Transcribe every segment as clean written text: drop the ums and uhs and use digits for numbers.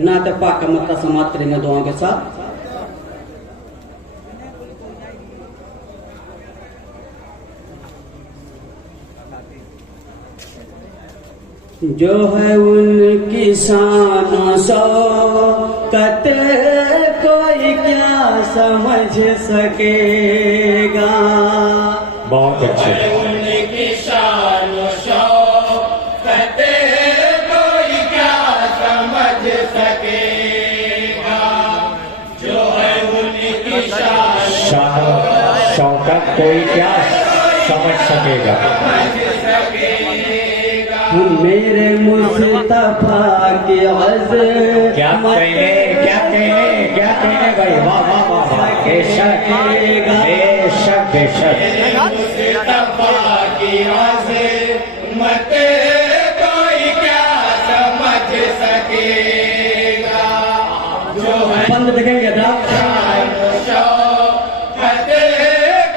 नात पाक का मतलब समाप्त करेंगे दुआओं के साथ। जो है उनकी शान शौकत कोई क्या समझ सकेगा। बहुत अच्छे। उनकी शान शौकत कोई क्या समझ सकेगा। जो है उनकी शान शौकत कोई क्या समझ सकेगा। मेरे मुस्तफा की अज़मत क्या कहने भाई, वाह वाह वाह वाह, बेशक बेशक बेशक। मुस्तफा की अज़मत कोई क्या समझ सकेगा। जो है बंद देखेंगे ना शौकत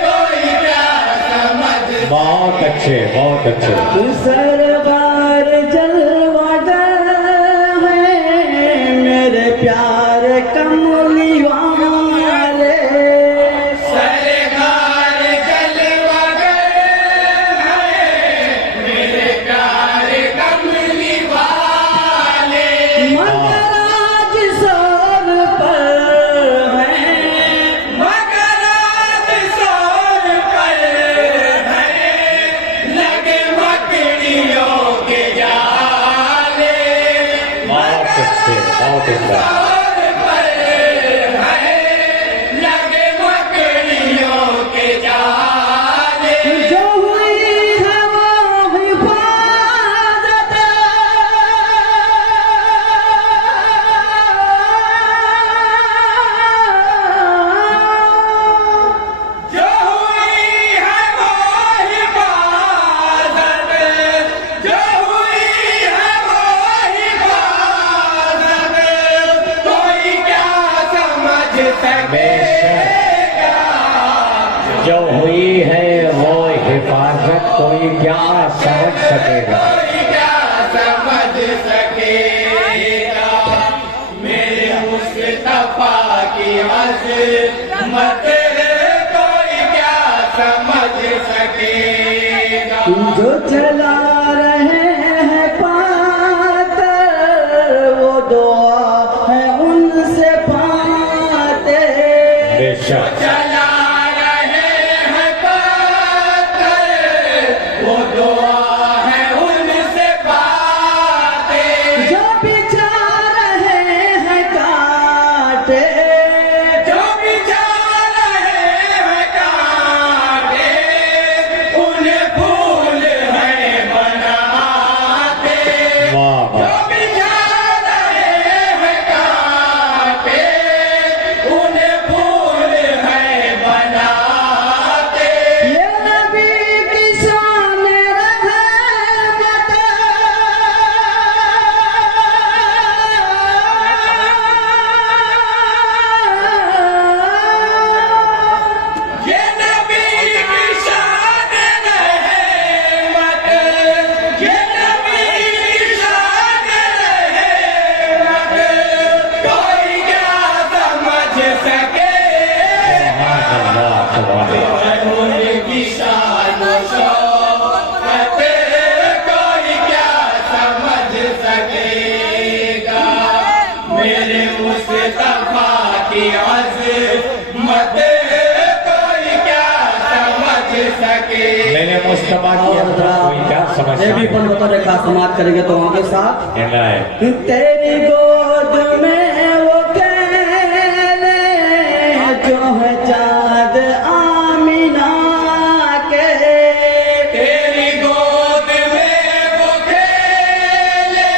कोई क्या समझ। बहुत अच्छे बहुत अच्छे। सरबार जलवागर है मेरे प्यार कमली वाले। सरकार जलवागर है मेरे प्यार कमली वाले। मगराज सर पर है मगराज सर पर है लगे मकड़ियों के जाले। बहुत अच्छे बहुत अच्छे। सर पर है लगे मकड़ियों के जाले। जो हुई है वो हिफाजत जो हुई है वो हिफाजत। जो हुई है वो हिफाजत कोई क्या समझ सकेगा। जो हुई है वो हिफाजत कोई क्या समझ सकेगा। कोई क्या समझ सकेगा। मेरे मुस्तफा की अज़मत कोई क्या समझ सकेगा। जो चला रहे हैं पाकर वो दुआ है उनसे पाते। बेशक चला रहे हैं पाकर वो दुआ है उनसे पाते। जो बिछा रहे हैं कांटे जो बिछा रहे हैं कांटे उन्हें फूल है बनाते। वाह जो वाह। बिछा रहे हैं कांटे उन्हें फूल है बनाते। ये नबी की शान रहमत ये नबी की शान रहमत। ये नबी की शान रहमत कोई क्या समझ सकेगा। उनकी शान शौकत कोई क्या समझ सकेगा। मेरे मुस्तफा की अज़मत कोई क्या समझ सके। मेरे मुस्तफा की अज़मत कोई क्या समझ ये भी सकेगा। अपन बता रेखा समाप्त करेंगे तो वहां के साथ। कहना है तेरी गोद में वो कहले जो है चाँद आमिना के। तेरी गोद में वो खेले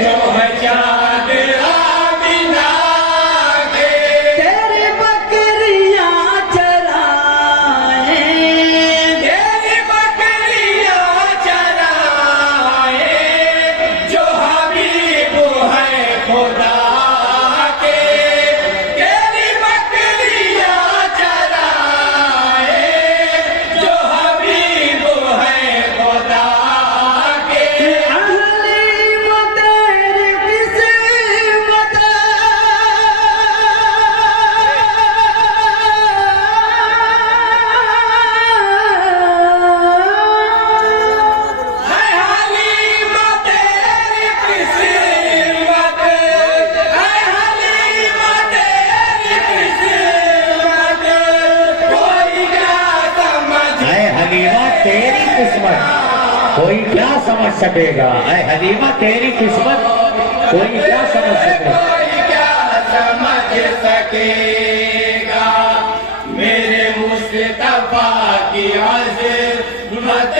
जो है चाँद आमिना के। तेरी बकरियां चराए तेरी बकरियां चराए जो हबीब है खुदा तेरी किस्मत कोई क्या समझ सकेगा। ऐ हलीमा तेरी किस्मत कोई क्या समझ सकेगा। कोई क्या समझ सकेगा मेरे मुस्तफा की अज़मत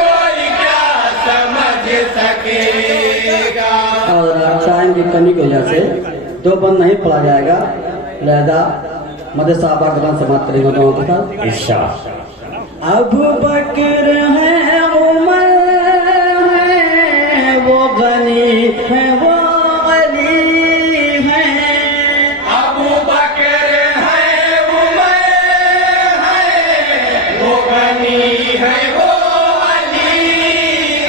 कोई क्या समझ सकेगा। और टाइम की कमी की वजह से दो बंद नहीं पढ़ा जाएगा, लिहाजा मदद साहबा के बंद समाप्त करेंगे दोनों के साथ। ईशा अबू बकर है, उमर है, वो गनी है, वो अली है। अबू बकर है, उमर है, वो गनी है, वो अली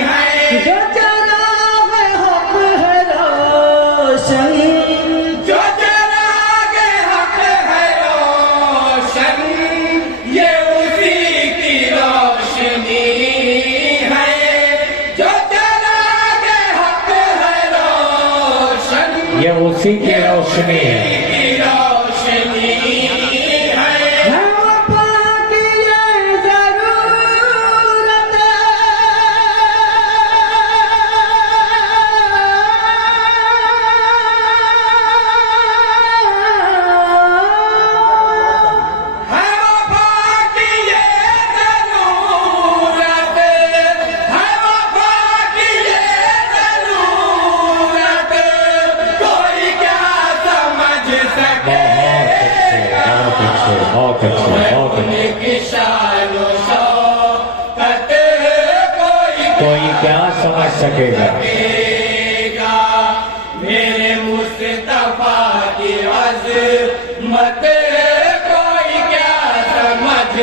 है। जो चराग हक है रोशन, जो चराग हक है रोशन, ये उसी की रोशनी है। जो चराग हक है रोशन, ये उसी की रोशनी है। की रोशनी है। है वफा की ये जरूरत। है वफा की ये ज़रूरत, है वफा की ये ज़रूरत, कोई क्या समझ सके। बहुत अच्छे बहुत अच्छे बहुत अच्छे बहुत अच्छे। उनकी शान व शौकत कोई क्या समझ सकेगा। सकेगा मेरे मुस्तफा की अज़मत कोई क्या समझ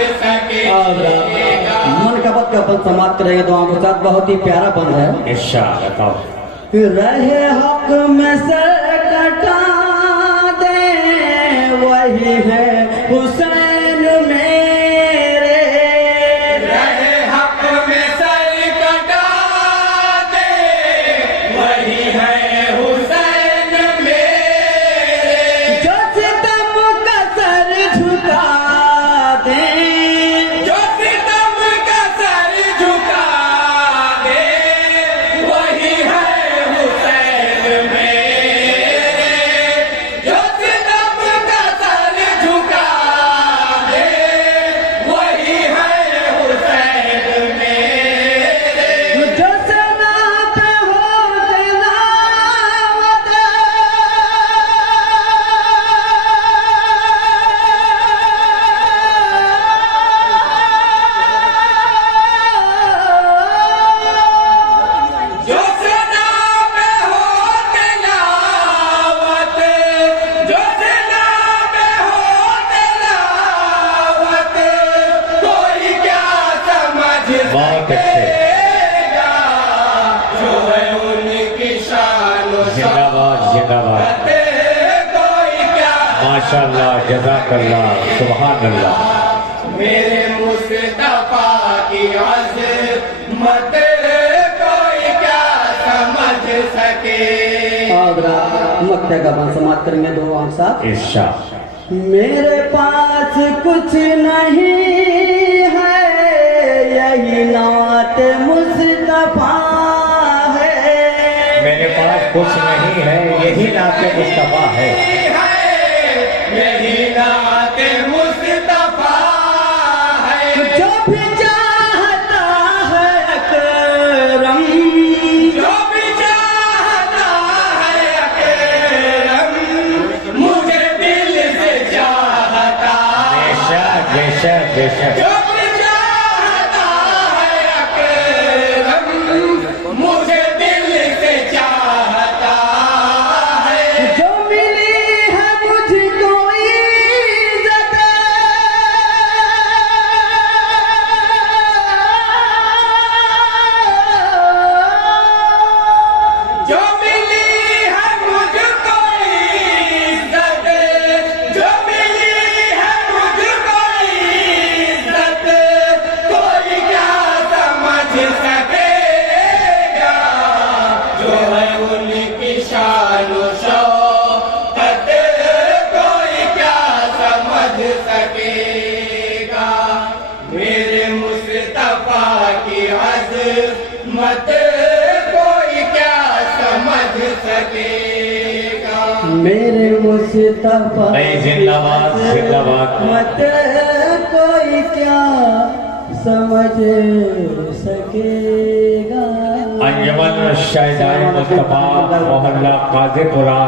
और सकेगा। मन का बद का बंद समाप्त करेंगे दुआओं के साथ। बहुत ही प्यारा बंद है। ईशा बताओ। रहे हक में सर कटा दे, वही है हुसैन मेरे। रहे हक में सर कटा दे, वही है हुसैन मेरे। जो सितम का सर झुका दे, जो सितम का सर झुका दे, वही है हुसैन मेरे। जो सितम का सर झुका दे, वही है हुसैन मेरे। जो सना पे हो तिलावत, जो सना पे हो तिलावत, जो सना पे हो तिलावत, कोई क्या समझ बहुत अच्छे। सकेगा। जो है उनकी शान व जिंदाबाद जिंदाबाद। शौकत, कोई क्या माशाल्लाह जज़ाकल्लाह सुभान अल्लाह। मेरे मुस्तफा की अज़मत कोई क्या समझ सके। और मक्के का बंद समाप्त करेंगे दुआओं के साथ। ईशा मेरे पास कुछ नहीं है, यही नात मुस्तफा है। मेरे पास कुछ नहीं है यही नाते मुस्तफा है। यही नाते मुस्तफा है। जो भी चाहता है अकरम, जो भी चाहता है अकरम, मुझे दिल से चाहता है। बेशक बेशक बेशक। जो भी चाहता है अकरम, मुझे दिल से चाहता है। जो मिली किस्मत कोई क्या समझ सकेगा। मेरे मुस्तफा नहीं, जिंदाबाद जिंदाबाद। मत कोई क्या समझ सकेगा। अंजुमन शहदाए मुस्तफा मोहल्ला काजीपुरा।